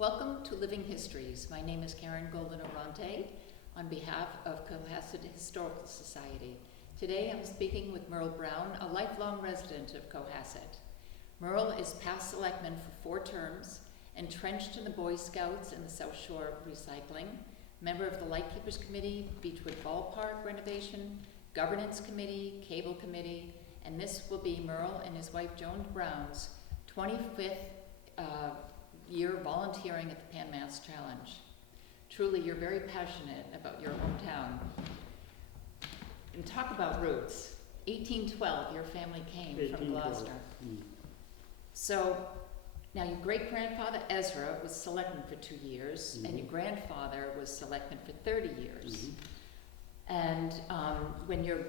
Welcome to Living Histories. My name is Golden Oronte on behalf of Cohasset Historical Society. Today I'm speaking with Merle Brown, a lifelong resident of Cohasset. Merle is past selectman for 4 terms, entrenched in the Boy Scouts and the South Shore Recycling, member of the Lightkeepers Committee, Beechwood Ballpark renovation, Governance Committee, Cable Committee, and this will be Merle and his wife Joan Brown's 25th year volunteering at the Pan Mass Challenge. Truly, you're very passionate about your hometown. And talk about roots. 1812, your family came from Gloucester. So, now your great-grandfather Ezra was selectman for 2 years, and your grandfather was selectman for 30 years. And when your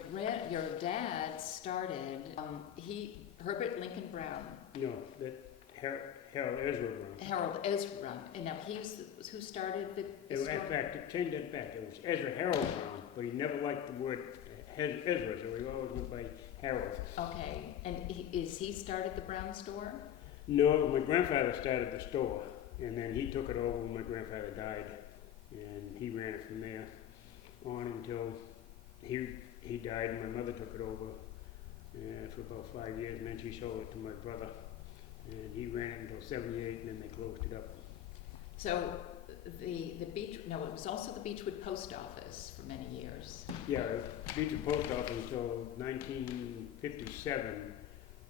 dad started, Herbert Lincoln Brown. No, that Harold Ezra Brown. Harold Ezra Brown. And now he was who started the In fact, to change that back, it was Ezra Harold Brown, but he never liked the word Ezra, so he always went by Harold. Okay, and is he started the Brown store? No, my grandfather started the store, and then he took it over when my grandfather died, and he ran it from there on until he died, and my mother took it over for about 5 years, and then she sold it to my brother. And he ran it until 78, and then they closed it up. So it was also the Beechwood Post Office for many years. Yeah, Beechwood Post Office until 1957,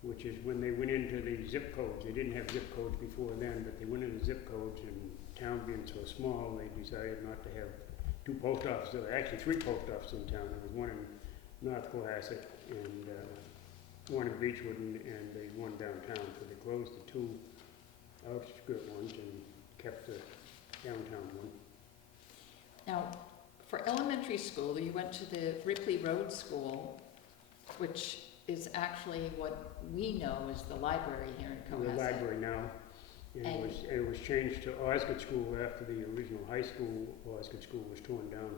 which is when they went into the zip codes. They didn't have zip codes before then, but they went into zip codes, and town being so small, they decided not to have 2 post offices. There were actually 3 post offices in town. There was one in North Cohasset and one in Beechwood and they one downtown, so they closed the 2 outskirt ones and kept the downtown one. Now, for elementary school, you went to the Ripley Road School, which is actually what we know as the library here in Cohasset. The library now. And it was changed to Osgood School after the original high school, Osgood School, was torn down.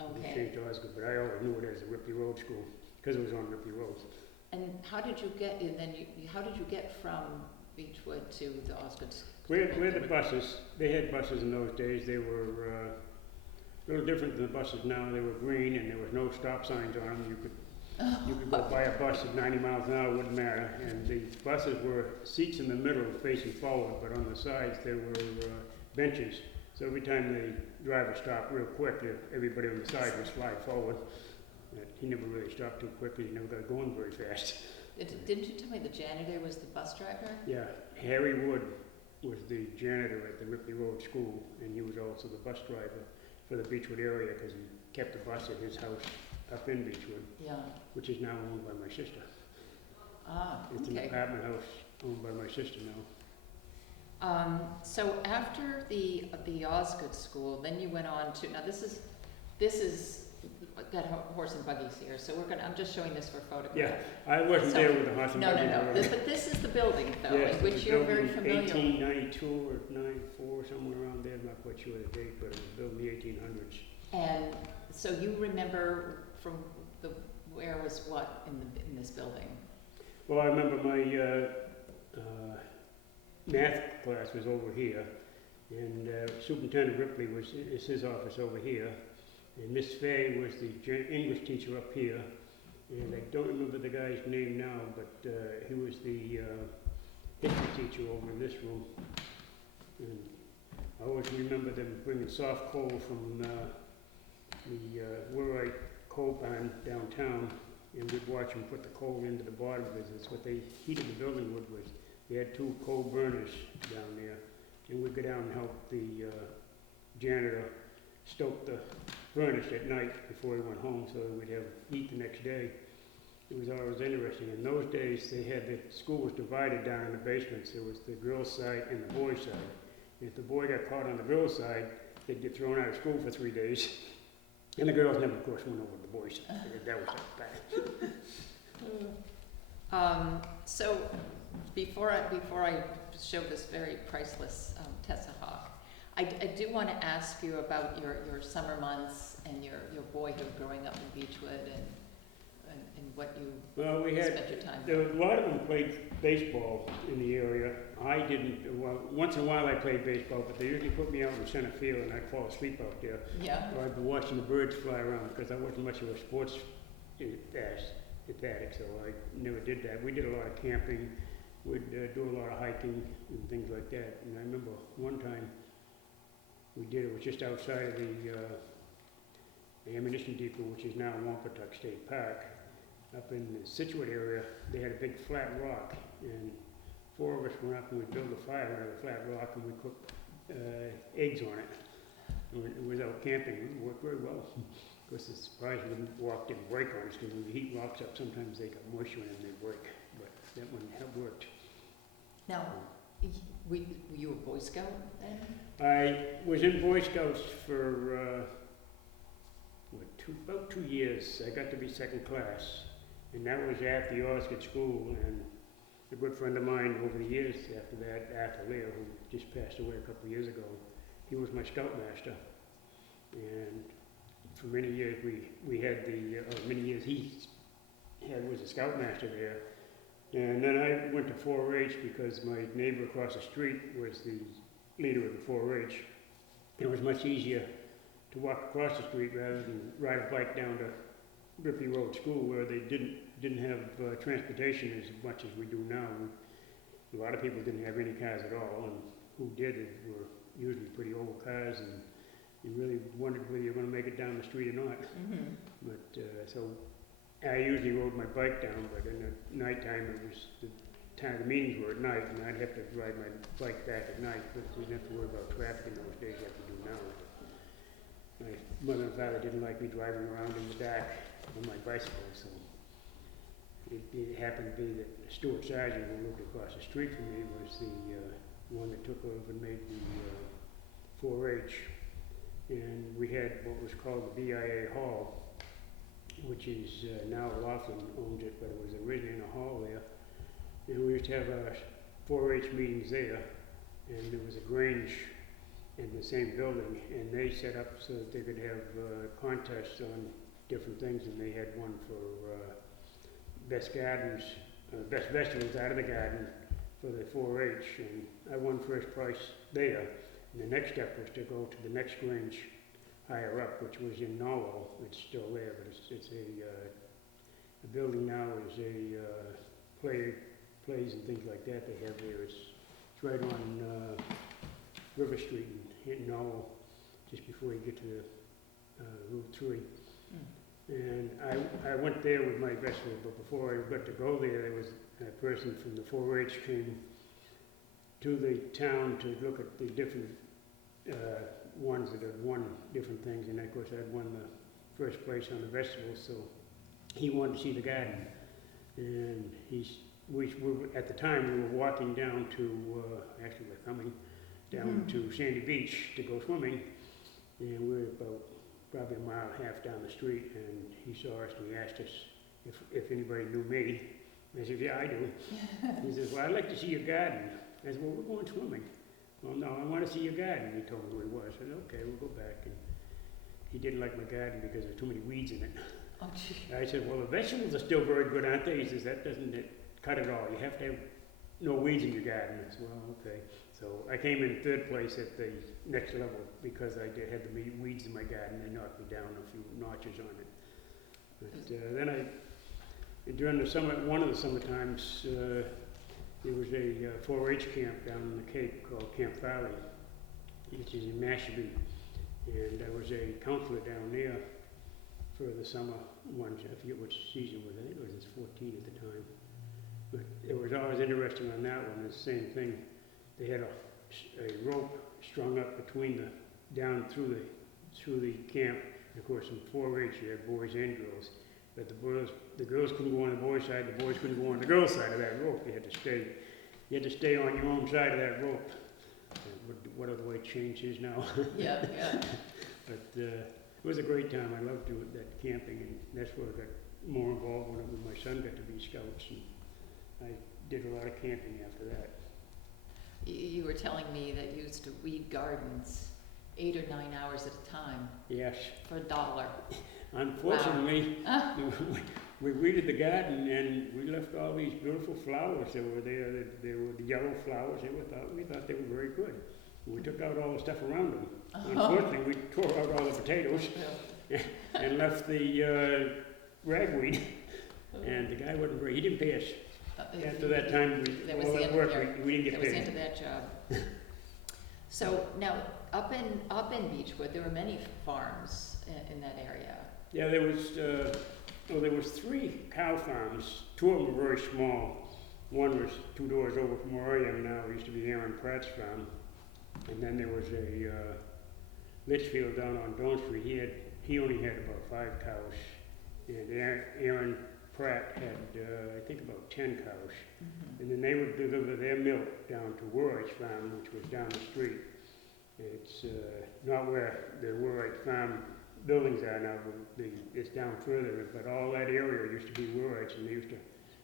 Okay. It was changed to Osgood, but I always knew it as the Ripley Road School because it was on Ripley Road. And how did you get how did you get from Beechwood to the Osgood? We had the buses. They had buses in those days. They were a little different than the buses now. They were green and there was no stop signs on them. You could go buy a bus at 90 miles an hour, wouldn't matter. And the buses were seats in the middle facing forward, but on the sides there were benches. So every time the driver stopped real quick, everybody on the side would slide forward. He never really stopped too quickly. He never got going very fast. Didn't you tell me the janitor was the bus driver? Yeah, Harry Wood was the janitor at the Ripley Road School, and he was also the bus driver for the Beechwood area because he kept the bus at his house up in Beechwood, which is now owned by my sister. It's an apartment house owned by my sister now. So after the Osgood School, then you went on to, now this is got horse and buggies here, so I'm just showing this for photograph. Yeah, I wasn't there with the horse and buggies. No. But this is the building, though, yes, which you're very familiar with. 1892 or 94, somewhere around there. I'm not quite sure the date, but it was built in the 1800s. And so you remember from where was what in this building? Well, I remember my math class was over here, and Superintendent Ripley is his office over here. And Miss Fay was the English teacher up here, and I don't remember the guy's name now, but he was the history teacher over in this room. And I always remember them bringing soft coal from the Willwright coal barn downtown, and we'd watch them put the coal into the bottom because it's what they heated the building with. They had 2 coal burners down there, and we'd go down and help the janitor stoke the furnace at night before he went home so that we'd have heat the next day. It was always interesting. In those days, the school was divided down in the basements. There was the girls' side and the boys' side. And if the boy got caught on the girls' side, they'd get thrown out of school for 3 days. And the girls never, of course, went over to the boys' side. That was that bad. So before I show this very priceless Tessa Hawk, I do want to ask you about your summer months and your boyhood growing up in Beechwood, and what you Well, we had, spent your time there doing? were a lot of them played baseball in the area. I didn't, well, once in a while I played baseball, but they usually put me out in center field and I'd fall asleep out there. Yeah, Or I'd be watching the birds fly around because I wasn't much of a sports fanatic, so I never did that. We did a lot of camping, we'd do a lot of hiking and things like that. And I remember one time we did, it was just outside of the ammunition depot, which is now Wampatuck State Park. Up in the Situate area, they had a big flat rock, and 4 of us went up and we built a fire out of the flat rock and we cooked eggs on it. And it was out camping, it worked very well. Of course, it's surprising when the rock didn't break on us, because when you heat rocks up, sometimes they got moisture in them and they break. But that one worked. now, were you a Boy Scout then? I was in Boy Scouts for about 2 years. I got to be second class, and that was at the Osgood School. And a good friend of mine over the years after that, Arthur Lear, who just passed away a couple of years ago, he was my scoutmaster. And for many years we had many years he was a scoutmaster there. And then I went to 4-H because my neighbor across the street was the leader of the 4-H. It was much easier to walk across the street rather than ride a bike down to Ripley Road School, where they didn't have transportation as much as we do now. A lot of people didn't have any cars at all, and who did it were usually pretty old cars, and you really wondered whether you were going to make it down the street or not. Mm-hmm. But so I usually rode my bike down, but in the nighttime it was the time the meetings were at night, and I'd have to ride my bike back at night, but we didn't have to worry about traffic in those days like we do now. My mother and father didn't like me driving around in the dark on my bicycle, so it happened to be that Stuart Sargent, who lived across the street from me, was the one that took over and made the 4-H. And we had what was called the BIA Hall, which is now Laughlin owns it, but it was originally in a hall there. And we used to have our 4-H meetings there, and there was a Grange in the same building, and they set up so that they could have contests on different things, and they had one for best gardens, best vegetables out of the garden for the 4-H, and I won first prize there. And the next step was to go to the next Grange higher up, which was in Norwell. It's still there, but it's a building now is a plays and things like that they have there. It's right on River Street in Norwell, just before you get to Route 3. And I went there with my vegetable, but before I got to go there was a person from the 4-H came to the town to look at the different ones that had won different things, and of course I'd won the first place on the vegetables, so he wanted to see the garden. And at the time we were walking down to, actually we're coming down to Sandy Beach to go swimming, and we were about probably a mile and a half down the street, and he saw us and he asked us if anybody knew me. I said, yeah, I do. He says, well, I'd like to see your garden. I said, well, we're going swimming. Well, no, I want to see your garden. He told me who he was. I said, okay, we'll go back. And he didn't like my garden because there were too many weeds in it. Oh, gee. I said, well, the vegetables are still very good, aren't they? He says, that doesn't cut it all. You have to have no weeds in your garden. I said, well, okay. So I came in 3rd place at the next level because I had the weeds in my garden. They knocked me down a few notches on it. But then during the summer, one of the summer times, there was a 4-H camp down in the Cape called Camp Farley, which is in Mashpee. And I was a counselor down there for the summer ones. I forget which season it was. I think it was 14 at the time. But it was always interesting on that one. It's the same thing. They had a rope strung up down through the camp. And of course, in 4-H, you had boys and girls. But the girls couldn't go on the boys' side. The boys couldn't go on the girls' side of that rope. You had to stay on your own side of that rope. What other way change is now? Yeah, yeah. But it was a great time. I loved doing that camping, and that's where I got more involved when my son got to be scouts, and I did a lot of camping after that. You were telling me that you used to weed gardens 8 or 9 hours at a time Yes. for $1. Unfortunately, Wow. we weeded the garden and we left all these beautiful flowers that were there. They were the yellow flowers. We thought they were very good. We took out all the stuff around them. Unfortunately, we tore out all the potatoes and left the ragweed. And the guy wasn't very, he didn't pay us. After that time, all that work, we didn't get paid. That was the end of that job. So now, up in Beechwood, there were many farms in that area. Yeah, there was 3 cow farms. 2 of them were very small. One was 2 doors over from where I am now. It used to be Aaron Pratt's farm. And then there was a Litchfield down on Don Street. He only had about 5 cows. And Aaron Pratt had, I think, about 10 cows. And then they would deliver their milk down to Warwick's farm, which was down the street. It's not where the Warwick farm buildings are now, it's down further, but all that area used to be Warwick's, and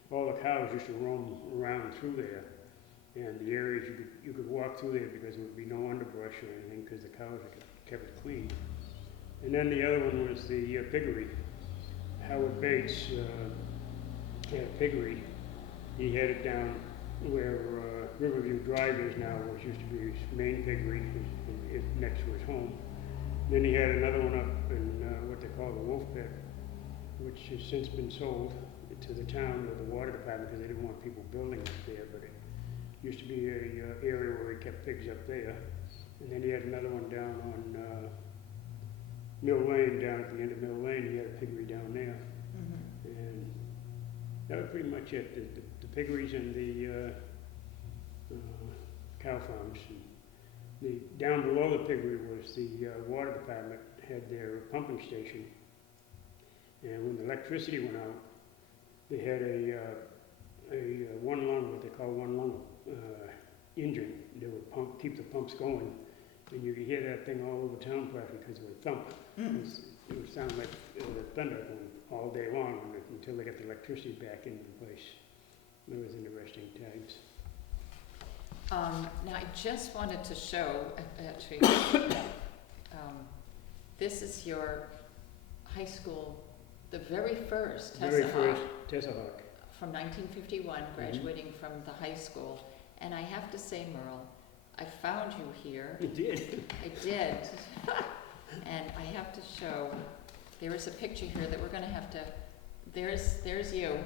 all the cows used to roam around through there. And the areas you could walk through there because there would be no underbrush or anything, because the cows kept it clean. And then the other one was the piggery. Howard Bates had a piggery. He had it down where Riverview Drive is now, which used to be his main piggery, next to his home. Then he had another one up in what they call the Wolf Pit, which has since been sold to the town or the water department because they didn't want people building up there, but it used to be a area where he kept pigs up there. And then he had another one down on Mill Lane, down at the end of Mill Lane. He had a piggery down there. And that was pretty much it, the piggeries and the cow farms. Down below the piggery was the water department, had their pumping station. And when the electricity went out, they had a one lung, what they call one lung engine. They would keep the pumps going. And you could hear that thing all over town practically because it would thump. It would sound like thunder going all day long until they got the electricity back into place. It was interesting times. Now, I just wanted to show, actually, this is your high school, the very first Tessahawk. From 1951, graduating from the high school. And I have to say, Merle, I found you here. You did? I did. And I have to show, there is a picture here that we're going to have to, there's you.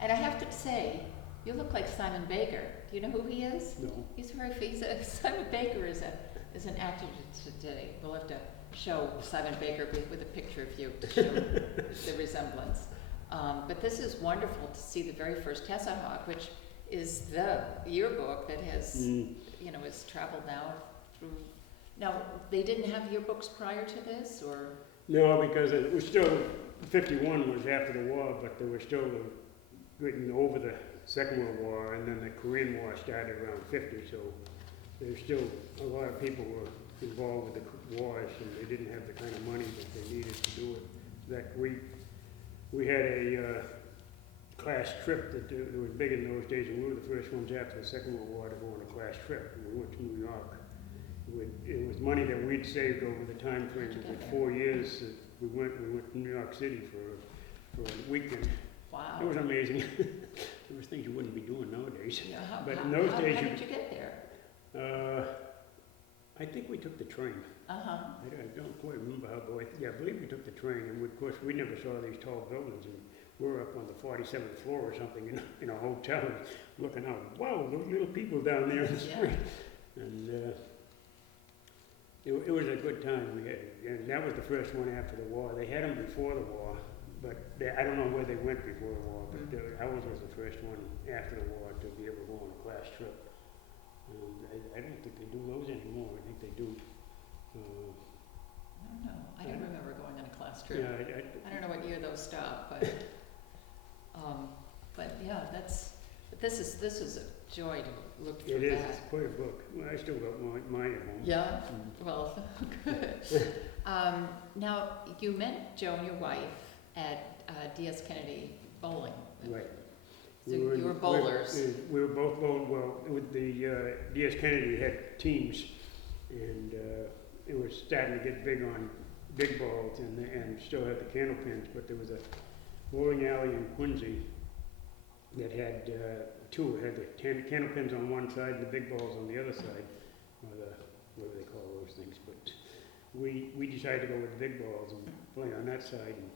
And I have to say, you look like Simon Baker. Do you know who he is? No. Simon Baker is an actor today. We'll have to show Simon Baker with a picture of you to show the resemblance. But this is wonderful to see the very first Tessahawk, which is the yearbook that has, has traveled now through. Now, they didn't have yearbooks prior to this, or? No, because it was still, 51 was after the war, but they were still written over the Second World War, and then the Korean War started around 50, so there's still a lot of people were involved with the wars, and they didn't have the kind of money that they needed to do it. We had a class trip that was big in those days, and we were the first ones after the Second World War to go on a class trip, and we went to New York. It was money that we'd saved over the time frame of 4 years. We went to New York City for a weekend. Wow. It was amazing. There was things you wouldn't be doing nowadays. Yeah, but in those days, how did you get there? I think we took the train. I don't quite remember how, but I believe we took the train. And of course, we never saw these tall buildings. And we were up on the 47th floor or something in a hotel, looking out. Wow, those little people down there in the street. And it was a good time. And that was the first one after the war. They had them before the war. But I don't know where they went before the war, but ours was the first one after the war to be able to go on a class trip. And I don't think they do those anymore. I think they do. I don't know. I don't remember going on a class trip. Yeah, I don't know what year those stopped, but yeah, this is a joy to look through. It is. It's quite a book. Well, I still got mine at home. Yeah. Well, good. Now you met Joan, your wife, at D.S. Kennedy bowling. Right. So you were bowlers. We were both bowling. Well, with the D.S. Kennedy had teams, and it was starting to get big on big balls, and still had the candle pins. But there was bowling alley in Quincy that had two. It had the candle pins on one side and the big balls on the other side, or the, what do they call those things? But we decided to go with the big balls and play on that side. And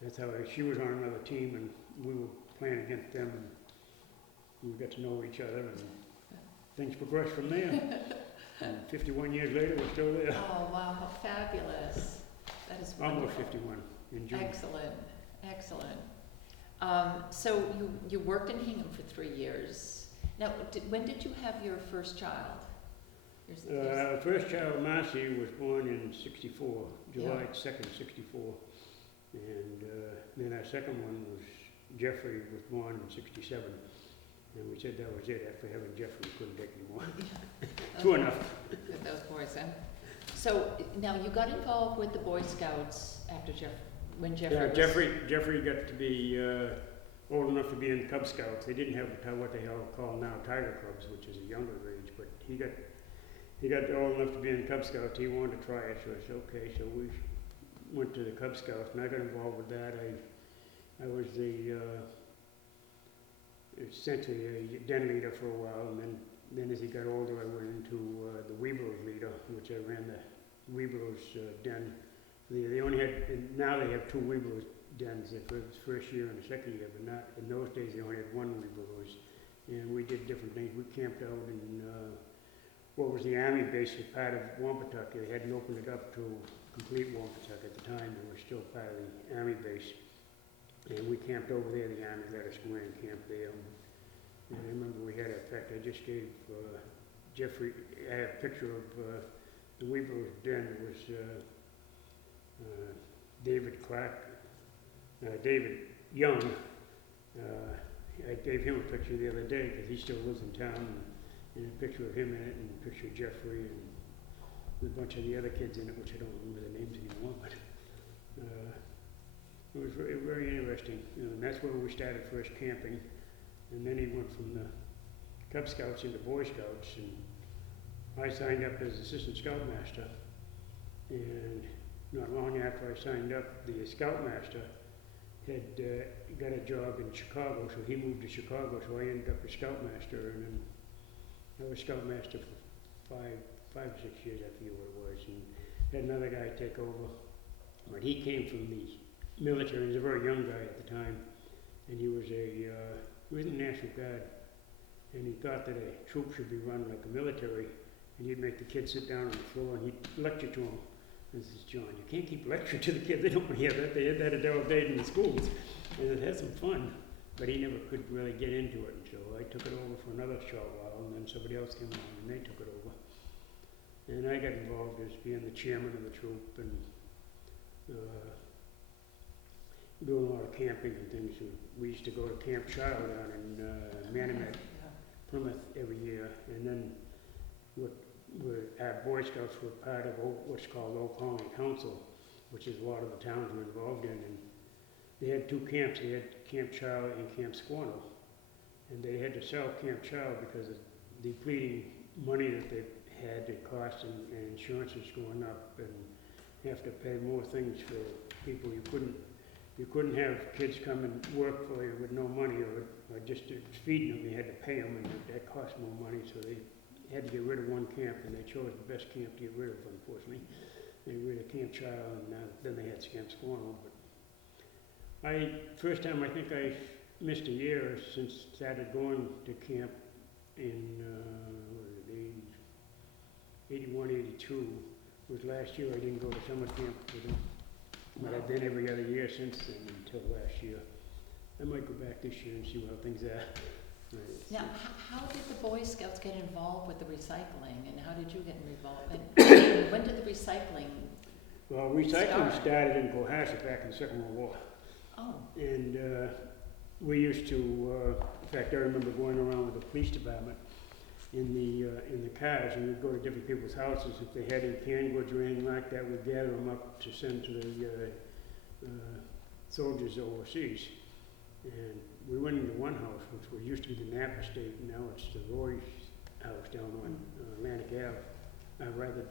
that's how she was on another team, and we were playing against them, and we got to know each other, and things progressed from there. And 51 years later, we're still there. Oh, wow, how fabulous. That is Almost wonderful. 51 in June. Excellent, excellent. So you worked in Hingham for 3 years. Now, when did you have your first child? First child, Marcy, was born in 64, July Yeah. 2nd, 64. And then our second one was, Jeffrey was born in 67. And we said that was it. After having Jeffrey, we couldn't take any more. True enough. With those boys, huh? So now you got involved with the Boy Scouts after when Jeffrey Yeah, was... Jeffrey got to be old enough to be in Cub Scouts. They didn't have what they all call now Tiger Clubs, which is a younger age, but he got old enough to be in Cub Scouts. He wanted to try it, so I said, okay. So we went to the Cub Scouts, and I got involved with that. I was essentially a den leader for a while, and then as he got older, I went into the Weebles leader, which I ran the Weebles den. They only had, and now they have two Weebles dens, the first year and the second year, but not, in those days they only had one Weebles. And we did different things. We camped out in what was the Army base as part of Wampatuck. They hadn't opened it up to complete Wampatuck at the time. It was still part of the Army base. And we camped over there. The Army let us go in and camp there. And I remember we had, in fact, I just gave Jeffrey, I have a picture of the Weebles den. It was David Young. I gave him a picture the other day because he still lives in town, and a picture of him in it, and a picture of Jeffrey, and a bunch of the other kids in it, which I don't remember their names anymore, but it was very, very interesting. And that's where we started first camping, and then he went from the Cub Scouts into Boy Scouts, and I signed up as assistant scoutmaster, and not long after I signed up, the scoutmaster had got a job in Chicago, so he moved to Chicago, so I ended up as scoutmaster, and then I was scoutmaster for five or 6 years, I forget what it was, and had another guy take over. But he came from the military. He was a very young guy at the time, and he was in the National Guard, and he thought that a troop should be run like a military, and he'd make the kids sit down on the floor, and he'd lecture to them. This is John. You can't keep lecturing to the kids. They don't want to hear that. They had that all day in the schools, and it had some fun. But he never could really get into it, and so I took it over for another short while, and then somebody else came along, and they took it over. And I got involved as being the chairman of the troop, and doing a lot of camping and things. We used to go to Camp Child down in Manamet, Plymouth, every year, and then our Boy Scouts were part of what's called Old Colony Council, which is a lot of the towns were involved in. And they had two camps. They had Camp Child and Camp Squanto. And they had to sell Camp Child because of depleting money that they had, the cost and insurance was going up, and you have to pay more things for people. You couldn't have kids come and work for you with no money, or just to feed them. You had to pay them, and that cost more money, so they had to get rid of one camp, and they chose the best camp to get rid of, unfortunately. They got rid of Camp Child, and then they had Camp Squanto. But first time I think I missed a year since started going to camp in 81, 82 was last year. I didn't go to summer camp with them, but I've been every other year since then until last year. I might go back this year and see how things are. Now, how did the Boy Scouts get involved with the recycling, and how did you get involved? And when did the recycling Well, recycling started in Cohasset back in the Second World War. Oh. And we used to, in fact, I remember going around with the police department in the cars, and we'd go to different people's houses. If they had any canned goods or anything like that, we'd gather them up to send to the soldiers overseas. And we went into one house, which used to be the Napa Estate, and now it's the Roy's house down on Atlantic Ave, rather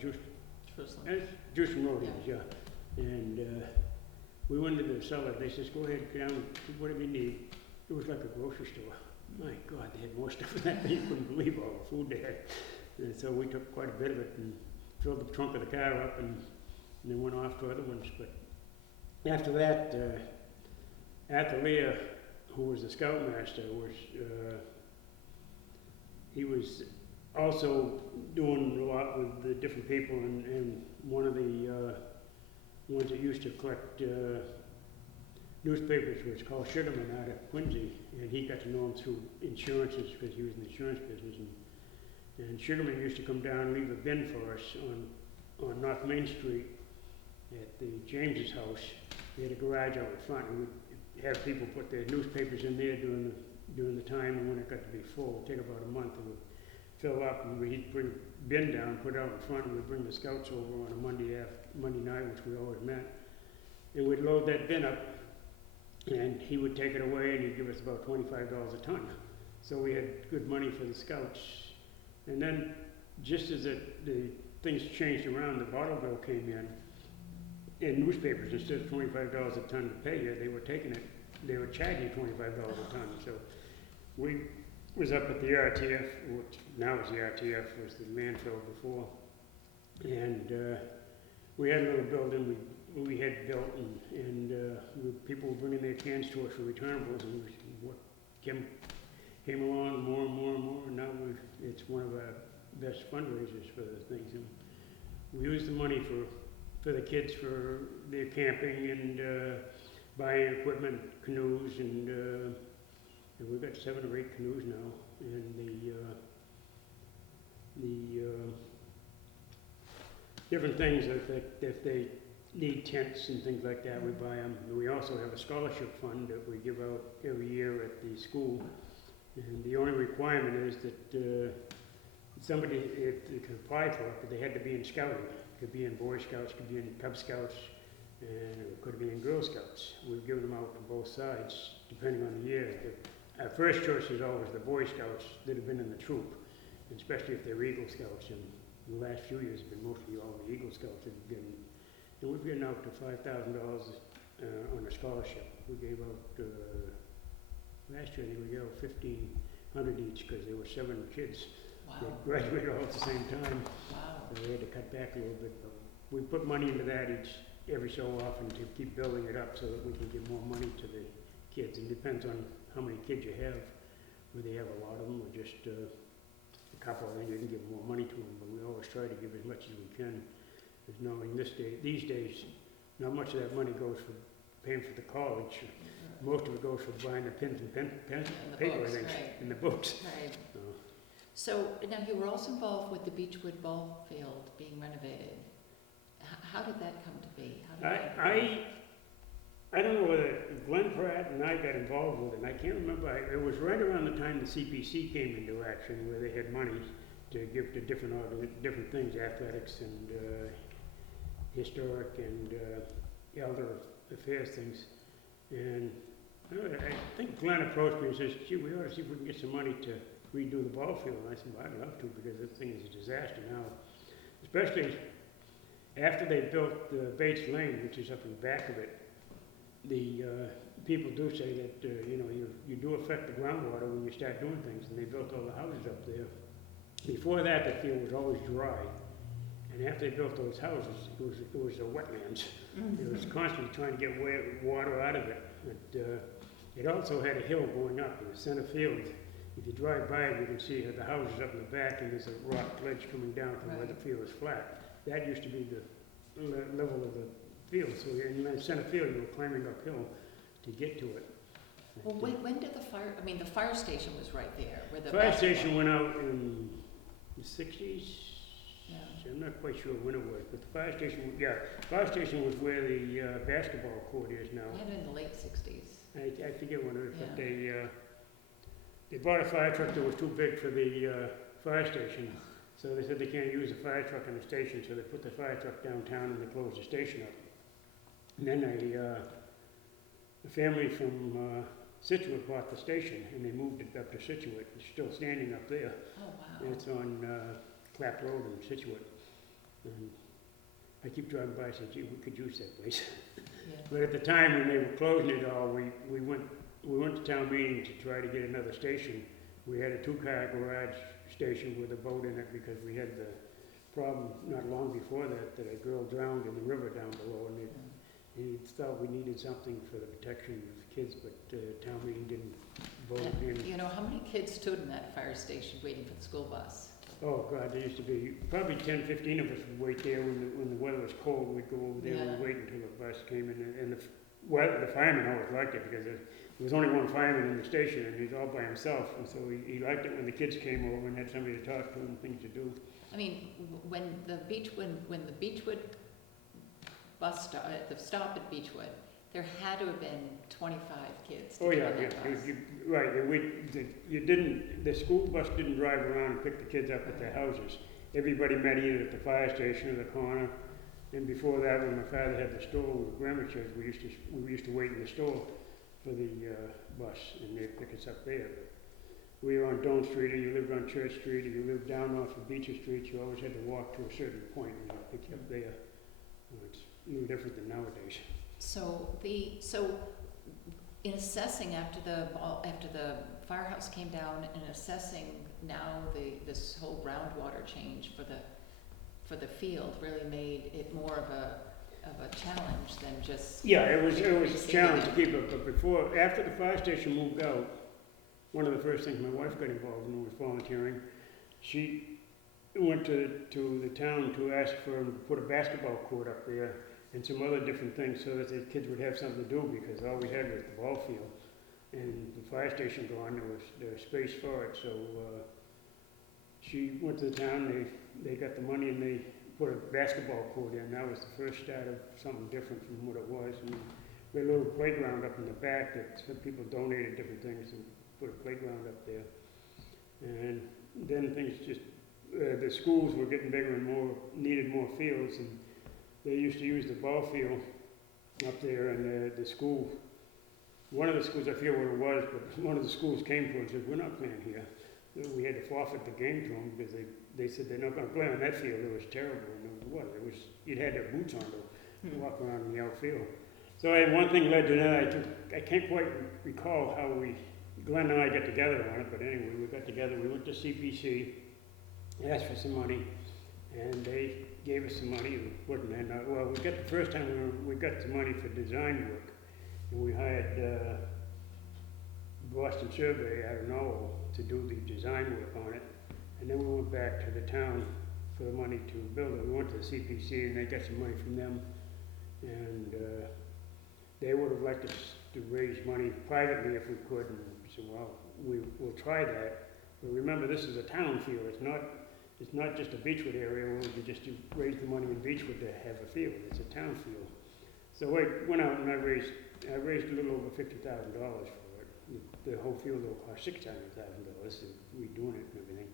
Jerusalem Road, yeah. And we went into the cellar, they says, go ahead, get down, whatever you need. It was like a grocery store. My God, they had more stuff than that, you couldn't believe all the food they had. And so we took quite a bit of it and filled the trunk of the car up and then went off to other ones. But after that, Arthur Lear, who was the scoutmaster, he was also doing a lot with the different people, and one of the ones that used to collect newspapers was called Sugarman out of Quincy, and he got to know him through insurances because he was in the insurance business. And Sugarman used to come down and leave a bin for us on North Main Street at the James's house. They had a garage out in front, and we'd have people put their newspapers in there during the time, and when it got to be full, it'd take about a month, and we'd fill up, and we'd bring a bin down, put it out in front, and we'd bring the scouts over on a Monday night, which we always met, and we'd load that bin up, and he would take it away, and he'd give us about $25 a ton. So we had good money for the scouts. And then, just as the things changed around, the bottle bill came in newspapers, instead of $25 a ton to pay you, they were charging $25 a ton. So we was up at the RTF, which now is the RTF, was the landfill before. And we had a little building we had built, and people were bringing their cans to us for returnables, and what came along more and more and more, and now it's one of our best fundraisers for the things. And we use the money for the kids for their camping and buying equipment, canoes, and we've got 7 or 8 canoes now, and the different things if they need tents and things like that, we buy them. We also have a scholarship fund that we give out every year at the school. And the only requirement is that somebody, if they could apply for it, but they had to be in scouting. It could be in Boy Scouts, could be in Cub Scouts, and it could be in Girl Scouts. We've given them out to both sides, depending on the year. Our first choice is always the Boy Scouts that have been in the troop, especially if they're Eagle Scouts. And the last few years have been mostly all the Eagle Scouts that have been. And we've given out to $5,000 on a scholarship. We gave out, last year I think we gave out 1,500 each because there were 7 kids that graduated all at the same time. Wow. So we had to cut back a little bit. But we put money into that every so often to keep building it up so that we can give more money to the kids. And it depends on how many kids you have, whether you have a lot of them or just a couple, then you can give more money to them. But we always try to give as much as we can. Because knowing these days, not much of that money goes for paying for the college. Most of it goes for buying the pens and paper, books, I think, right. and the books. Right. So now you were also involved with the Beechwood ball field being renovated. How did that come to be? I don't know whether Glenn Pratt and I got involved with it. I can't remember. It was right around the time the CPC came into action, where they had money to give to different things, athletics and historic and elder affairs things. And I think Glenn approached me and says, gee, we ought to see if we can get some money to redo the ball field. And I said, well, I'd love to, because this thing is a disaster now. Especially after they built the Bates Lane, which is up in the back of it, the people do say that, you do affect the groundwater when you start doing things, and they built all the houses up there. Before that, the field was always dry. And after they built those houses, it was a wetlands. Mm-hmm. It was constantly trying to get water out of it. It also had a hill going up in the center field. If you drive by it, you can see the houses up in the back, and there's a rock ledge coming down from where the field is flat. That used to be the level of the field. So in the center field, you were climbing uphill to get to it. Well, when did the fire station was right there. Where the fire station went out in the 60s. Yeah. I'm not quite sure when it was, but the fire station was where the basketball court is now. It had in the late 60s. I forget when it was, but they bought a fire truck that was too big for the fire station. So they said they can't use a fire truck in the station, so they put the fire truck downtown and they closed the station up. And then a family from Situate bought the station, and they moved it up to Situate. It's still standing up there. Oh, wow. And it's on Clapp Road in Situate. And I keep driving by and say, gee, we could use that place. Yeah. But at the time when they were closing it all, we went to town meeting to try to get another station. We had a 2-car garage station with a boat in it because we had the problem not long before that a girl drowned in the river down below, and he thought we needed something for the protection of kids, but town meeting didn't vote in. You know, how many kids stood in that fire station waiting for the school bus? Oh, God, there used to be probably 10, 15 of us would wait there when the weather was cold. We'd go over there and wait until the bus came in. And the fireman always liked it because there was only one fireman in the station, and he's all by himself. And so he liked it when the kids came over and had somebody to talk to and things to do. I mean, when the Beechwood bus stop, at the stop at Beechwood, there had to have been 25 kids. Oh yeah, yeah. Right. The school bus didn't drive around and pick the kids up at their houses. Everybody met either at the fire station or the corner. And before that, when my father had the store with grandma church, we used to wait in the store for the bus, and they'd pick us up there. But we were on Doan Street, or you lived on Church Street, or you lived down off of Beecher Street. You always had to walk to a certain point, and they'd pick you up there. It's a little different than nowadays. So in assessing after the firehouse came down, and assessing now this whole groundwater change for the field really made it more of a challenge than just. Yeah, it was a challenge to keep it. But after the fire station moved out, one of the first things my wife got involved in was volunteering. She went to the town to ask for them to put a basketball court up there and some other different things so that the kids would have something to do, because all we had was the ball field. And the fire station gone, there was space for it. So she went to the town, they got the money, and they put a basketball court in. That was the first start of something different from what it was. And we had a little playground up in the back that some people donated different things and put a playground up there. And then things just, the schools were getting bigger and needed more fields, and they used to use the ball field up there, and the school, one of the schools, I forget what it was, but one of the schools came to us and said, "We're not playing here." We had to forfeit the game to them because they said they're not going to play on that field. It was terrible. And you'd had their boots on to walk around in the outfield. So one thing led to another. I can't quite recall how Glenn and I got together on it, but anyway, we got together. We went to CPC, asked for some money, and they gave us some money. Well, we got the first time we got some money for design work, and we hired Boston Survey out of Norwell to do the design work on it, and then we went back to the town for the money to build it. We went to the CPC, and they got some money from them, and they would have liked us to raise money privately if we could, and we said, well, we'll try that. But remember, this is a town field. It's not just a Beechwood area where we could just raise the money in Beechwood to have a field. It's a town field. So I went out and I raised a little over $50,000 for it. The whole field will cost $600,000, redoing it and everything.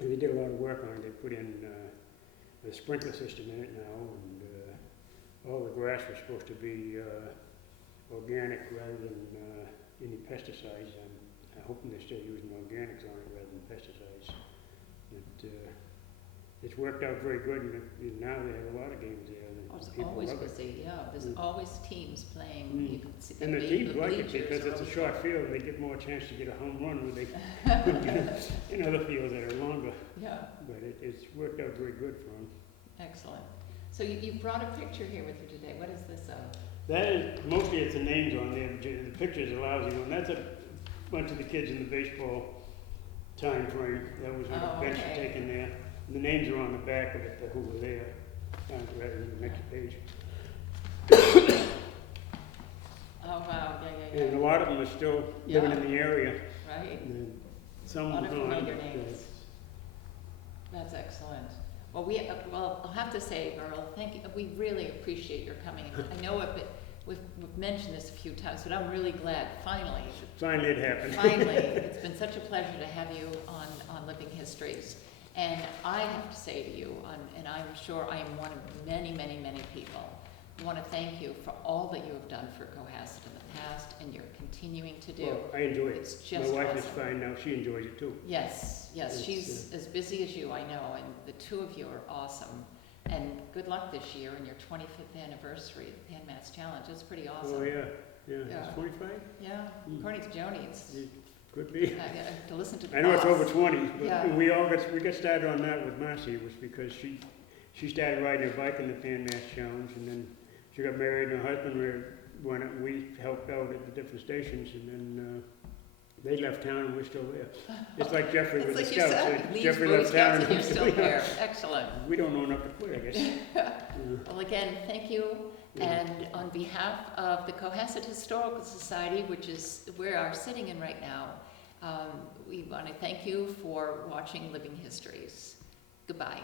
And they did a lot of work on it. They put in a sprinkler system in it now, and all the grass was supposed to be organic rather than any pesticides. I'm hoping they're still using organics on it rather than pesticides. It's worked out very good, and now they have a lot of games there. It's always busy, yeah. There's always teams playing. You can see and the teams like it because it's a short field. They get more chance to get a home run where they could get in other fields that are longer. Yeah. But it's worked out very good for them. Excellent. So you brought a picture here with you today. What is this of? That is, mostly it's the names on there. The picture's a lousy one. That's a bunch of the kids in the baseball time frame. That was when the bench was taken there. And the names are on the back of it, who were there. Rather than the next page. Oh wow, yeah. And a lot of them are still living in the area. Right. And some of gone. names. That's excellent. Well, I'll have to say, Merle, thank you. We really appreciate your coming. I know we've mentioned this a few times, but I'm really glad finally. Finally it happened. Finally, it's been such a pleasure to have you on Living Histories. And I have to say to you, and I'm sure I am one of many, many, many people, I want to thank you for all that you have done for Cohasset in the past, and you're continuing to do. Well, I enjoy it. It's just My wife awesome. is fine now. She enjoys it too. Yes, she's as busy as you, I know, and the two of you are awesome. And good luck this year in your 25th anniversary of the Pan Mass Challenge. That's pretty awesome. Oh, yeah, Yeah. it's 25? Yeah, according to Joni, it's, It could be. to listen to the I know it's boss. over 20, but Yeah. we got started on that with Marcy. It was because she started riding her bike in the Pan Mass Challenge, and then she got married, and her husband went, and we helped out at the different stations, and then they left town, and we're still there. It's like Jeffrey with the It's like you Scouts. said, Leeds Jeffrey Boy left town, Scouts and you're still here. here. Excellent. We don't know enough to quit, I guess. Well, again, thank you. Yeah. And on behalf of the Cohasset Historical Society, which is where we are sitting in right now, we want to thank you for watching Living Histories. Goodbye.